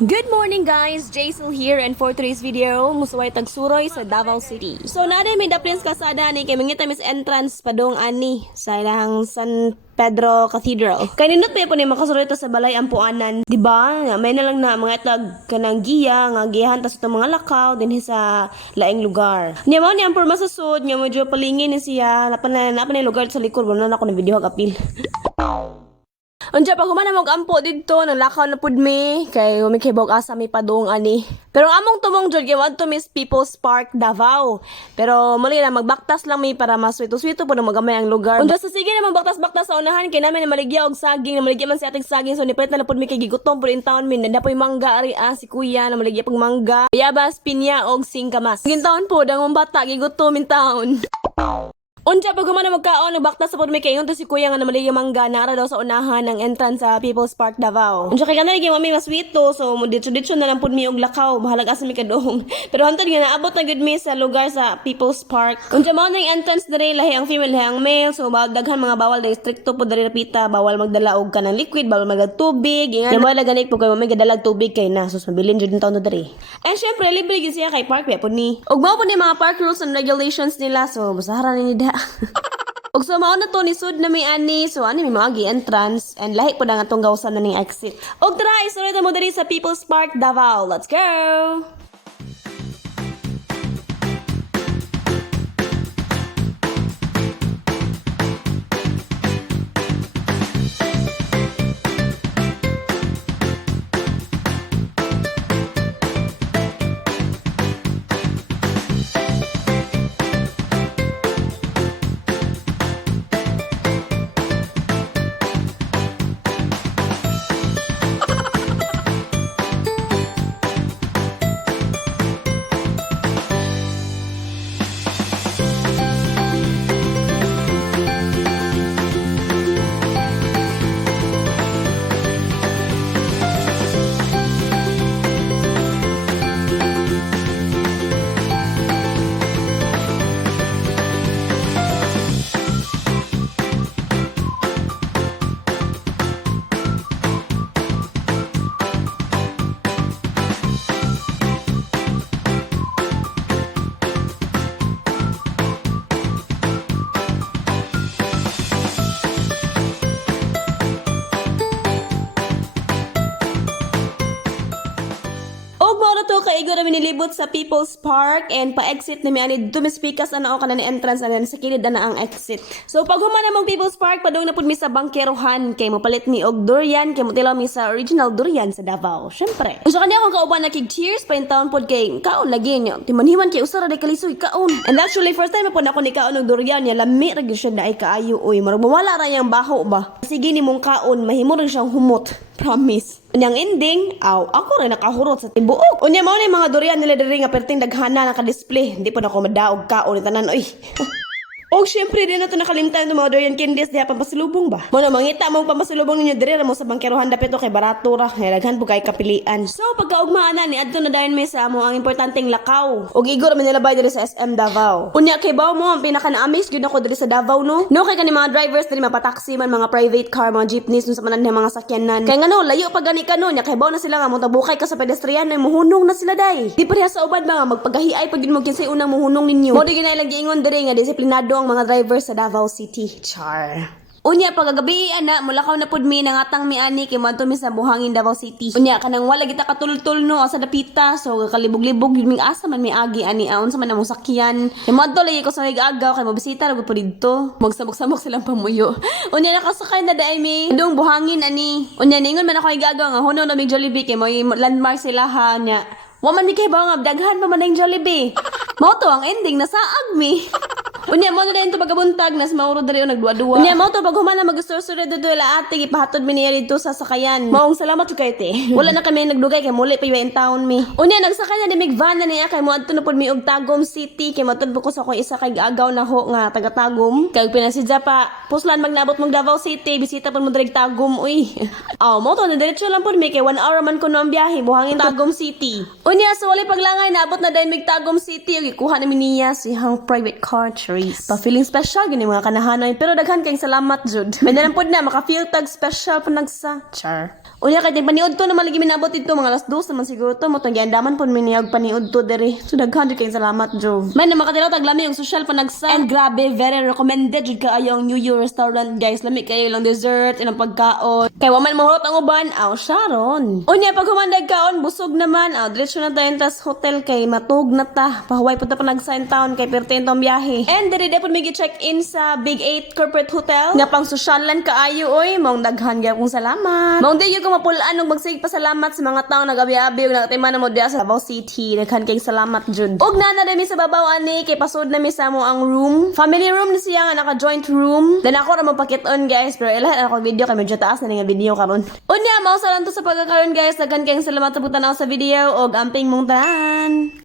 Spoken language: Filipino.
Good morning guys! Jaisal here, and for today's video, musuway tagsuroy sa Davao City. So naday may daplins kasada ni kay mangita mis entrance padong ani sa ilang San Pedro Cathedral. Kay nindot pa po ni makasuroy to sa balay ang puanan. Di ba? May na lang na mga itag kanang giya nga giyahan ta sa mga lakaw din sa laing lugar. Niya mo ni ang porma sa sud nga medyo palingin ni siya napan na lugar sa likod wala na ako ni video apil. Unja pag humana mong ampo dito, nalakaw na pud mi, kay humikibog asa mi padung ani. Pero ang among tumong jud kay to Miss People's Park, Davao. Pero muli na magbaktas lang mi para maswito-swito po na magamay ang lugar. Unja sa sige na magbaktas-baktas sa unahan, kay namin na maligya og saging, na maligya man si ating saging, so nipalit na pud mi kay gigutom pud in town mi, nanda po'y mangga ari si kuya na maligya pag mangga, yabas, pinya og singkamas. Gintaon po, dangong bata, gigutom in town. Unja pag humana magkaon, nagbaktas sa pud may kaingon to si kuya nga namaligya mangga nara daw sa unahan ng entrance sa People's Park Davao. Unja kay kanang mami mas sweeto, so mo ditso na lang pud mi og lakaw, bahalag asa mi kadong. Pero hantod nga naabot na gud mi sa lugar sa People's Park. Unja mao nang entrance diri lahi ang female lahi ang male, so daghan mga bawal diri stricto pud diri napita, bawal magdala og kanang liquid, bawal magdala tubig. Ingan mo la ganit pud kay mami gadalag tubig kay na, so mabilin jud taon diri. And syempre libre gyud siya kay park pud ni. Og mao pud ni mga park rules and regulations nila, so basaharan ni da. Og so mao na to ni sud na mi ani, so ani mi magi entrance and lahi po na nga tong gawsan na ning exit. Og tara isulod mo diri sa People's Park Davao. Let's go. Kaigo na minilibot sa People's Park and pa-exit na mi ani dumispikas ana o kana ni entrance ana sa kilid na ang exit. So pag humana mong People's Park padung na pud mi sa bangkerohan kay mopalit mi og durian kay motilaw mi sa original durian sa Davao. Syempre. So kani akong kauban na kig cheers pa in town pod kay kaon lagi niyo. Timanhiman kay usara day kalisoy kaon. And actually first time pod ako ni kaon og durian niya lami ra gyud siya dai kaayo oy. Murag mawala ra yang baho ba. Sige ni mong kaon mahimo rin siyang humot. Promise. Unyang ending, ako rin nakahurot sa tibuok. Unya mao ni mga durian nila diri nga perting daghana naka-display. Hindi pa na ako madaog kaon ni tanan oy. Og syempre din nato nakalimtan ng mga durian candies diha pampasalubong ba. Mo na mangita mo pampasalubong ninyo diri ra mo sa bangkerohan dapit kay barato ra. Daghan po kay kapilian. So pagkaugmaan na ni adto na dayon mi sa mo ang importanteng lakaw. Og igor man nilabay diri sa SM Davao. Unya kay bawo mo ang pinaka-na-amaze gyud ako diri sa Davao no. No kay kani mga drivers diri mapataxi man mga private car, mga jeepneys sa manan mga sakyanan. Kay ngano layo pa gani kano nya kay bawo na sila nga mo tabukay ka sa pedestrian na muhunong na sila day. Di pareha sa ubad mga magpagahiay pag mo kinsay unang muhunong ninyo. Mo di ginailang giingon diri nga disiplinado ang mga drivers sa Davao City. Char. Unya pagagabi ana mulakaw na pud mi nangatang mi ani kay madto mi sa buhangin Davao City. Unya kanang wala kita katultul no sa dapita so kalibog-libog yun asa man mi agi ani aon sa man mo sakyan. Kay madto lagi ko sa agaw kay mabisita ra pud didto. Magsabok-sabok silang pamuyo. Unya nakasakay na dai mi dong buhangin ani. Unya ningon man ako igagaw nga huno na mi Jollibee kay may landmark sila ha nya. Wa man mi kay bawang daghan pa man ang Jollibee. Mao to ang ending na saag mi. Unya mo na din to pagabuntag nas mauro diri nagduwa-duwa. Unya mo to pag humana magsur-sure do la ate gipahatod mi niya dito sa sakayan. Maong salamat kay te. Wala na kami nagdugay kay muli pa yung town mi. Unya nagsakay na ni Migvan na niya kay mo adto na pud mi og Tagum City kay matudbo ko sa ko isa kay agaw na ho nga taga Tagum. Kag pinasidya pa puslan magnabot mong Davao City bisita pud mo diri Tagum uy. Mo to na diretso lang pud mi kay 1 hour man kuno ang biyahe buhangin Tagum City. Unya so wala paglangay naabot na dahil mig Tagum City og ikuha na mi niya sihang private car. memories. Pa feeling special gini mga kanahanoy pero daghan kayong salamat jud. May nalang pod na maka feel tag special pa nagsa. Char. Unya kay paniud to naman lagi minabot dito mga alas 2 naman siguro to mo tong giandaman pud miniyag paniud to diri. So daghan jud kayong salamat jud. May na makadalaw tag lami yung social pa nagsa. And grabe very recommended jud kaayo ang New Year restaurant guys. Lami kayo lang dessert ilang pagkaon. Kay wa man mahurot ang uban, aw Sharon. Unya pag humandag kaon busog naman, aw diretso na tayo tas hotel kay matug na ta. Pahuway pud ta pa nagsign town kay pertin tong biyahe. And diri pud mi check in sa Big 8 Corporate Hotel. Nga pang sosyalan kaayo oy, maong daghan gyud akong salamat. Maong di ko mapulaan og magsig pasalamat sa mga tawo nagabi-abi ug nagatima na mo diha sa Davao City. Daghan kay salamat jud. Ug na mi sa babaw ani kay pasud na mi sa mo ang room. Family room na siya nga naka joint room. Dan ako ra mapakit-on guys, pero ilahat ako video kay medyo taas na nga video karon. Unya mao sa lang to sa pagkakaroon guys, daghan kay salamat sa pagtanaw sa video og amping mong tanan.